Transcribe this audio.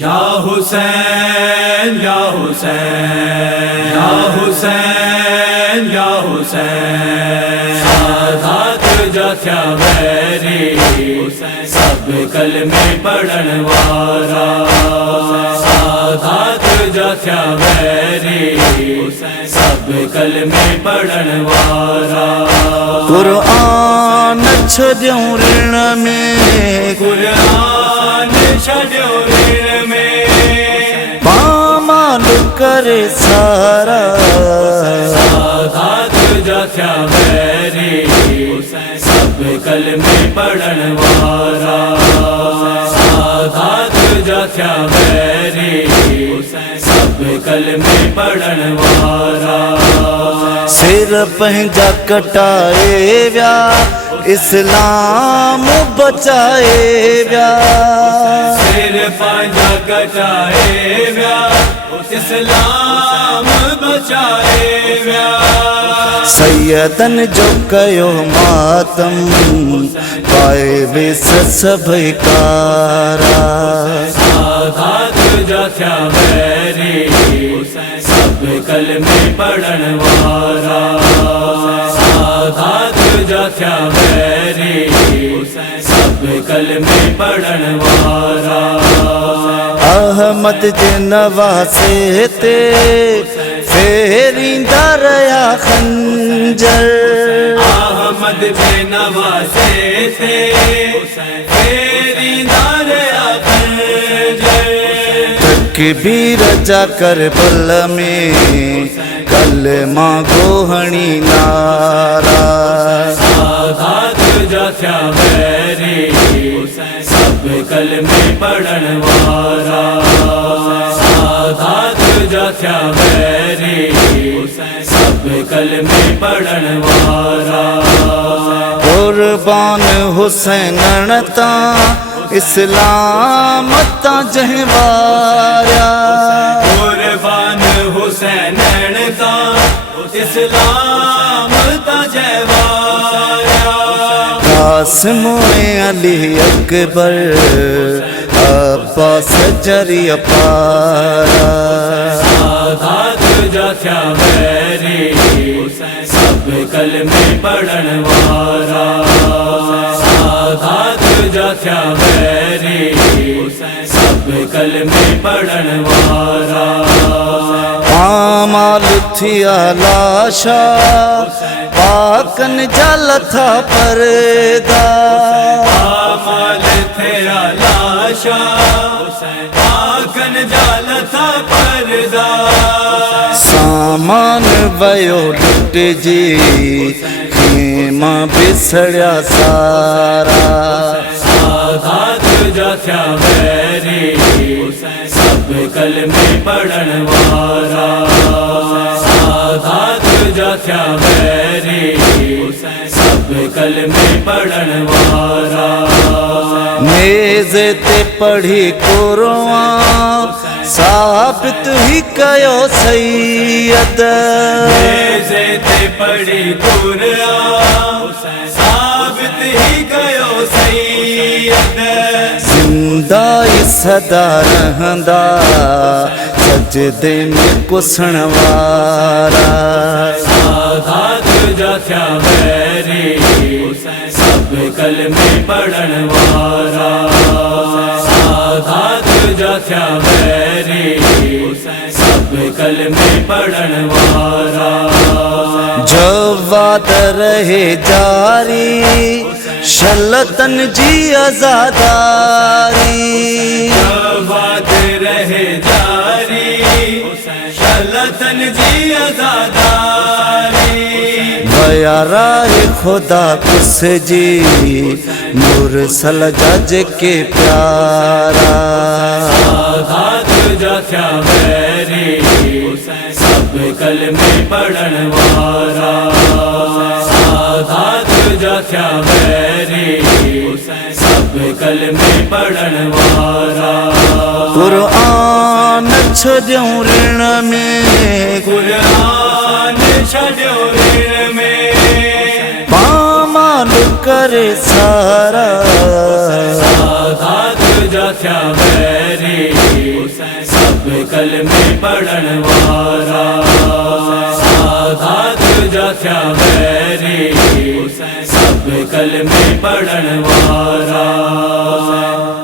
या हुसैन या हुसैन या हुसैन या हुसैन साधात जाथ्या वैरी सब कलमे पढ़न वारा साधात जाथ्या वैरी सब कलमे पढ़न वारा कुरान छड्यूं ऋण में कुरान छड्यूं ऋण में पामाल करे सारा साधात जाथ्या वैरी सब कलमे पढ़न वारा साधात जाथ्या वैरी सब कलमे पढ़न वारा सिर पंहिंजा कटाए व्या इस्लाम बचाए व्या सिर पंहिंजा कटाए व्या इस्लाम बचाए व्या सैयदन जो कयो मातम पाए वे सभई कारा साधात जाथ्या वैरी सब कलमे पढ़न वारा साधात जाथ्या वैरी सब कलमे पढ़न वारा अहमद जे नवासे ते फेरींदा रया खंजर अहमद जे नवासे थे फेरींदा रया खंजर तकबीर जा करबल में कलमा गोहणी नारा साधात जाथ्या वैरी सब कलमे पढ़न वारा साधात जाथ्या वैरी सब कलमे पढ़न वारा कुर्बान हुसैन ता इस्लाम ता जहवारा कुर्बान हुसैन ता इस्लाम ता जवारा कासिम अली अकबर अब्बास जरिया पारा साधात जाथ्या वैरी सब कलमे पढ़न वारा साधात जाथ्या वैरी सब कलमे पढ़न वारा पामाल थिया लाशा पाकन जल था परदा पामाल थिया लाशा पाकन जल था परदा सामान वयो लुट जी खेमा बिसड़िया सारा साधात जाथ्या वैरी सब कलमे पढ़न वारा साधात जाथ्या वैरी सब कलमे पढ़न वारा नेज़ ते पढ़ी कुरान साबित ही कयो सैयद नेज़े ते पढ़ी कुरान साबित ही कयो सैयद जिंदा ई सदा रहंदा सजदे में कुसण वारा साधात जाथ्या वैरी सब कलमे पढ़न वारा साधात जाथ्या वैरी सब कलमे पढ़न वारा जवाद रहे जारी शलतन जी आजादारी जवाद रहे जारी शलतन जी आजादारी बया राह खुदा कुस जी मुरसल जज के प्यारा साधात जाथ्या वैरी सब कलमे पढ़न वारा साधात जाथ्या वैरी सब कलमे पढ़न वारा कुरान छड्यूं ऋण में कुरान छड्यूं ऋण में पामाल करे सारा साधात जाथ्या वैरी सब कलमे पढ़न वारा साधात जाथ्या वैरी सब कलमे पढ़न वारा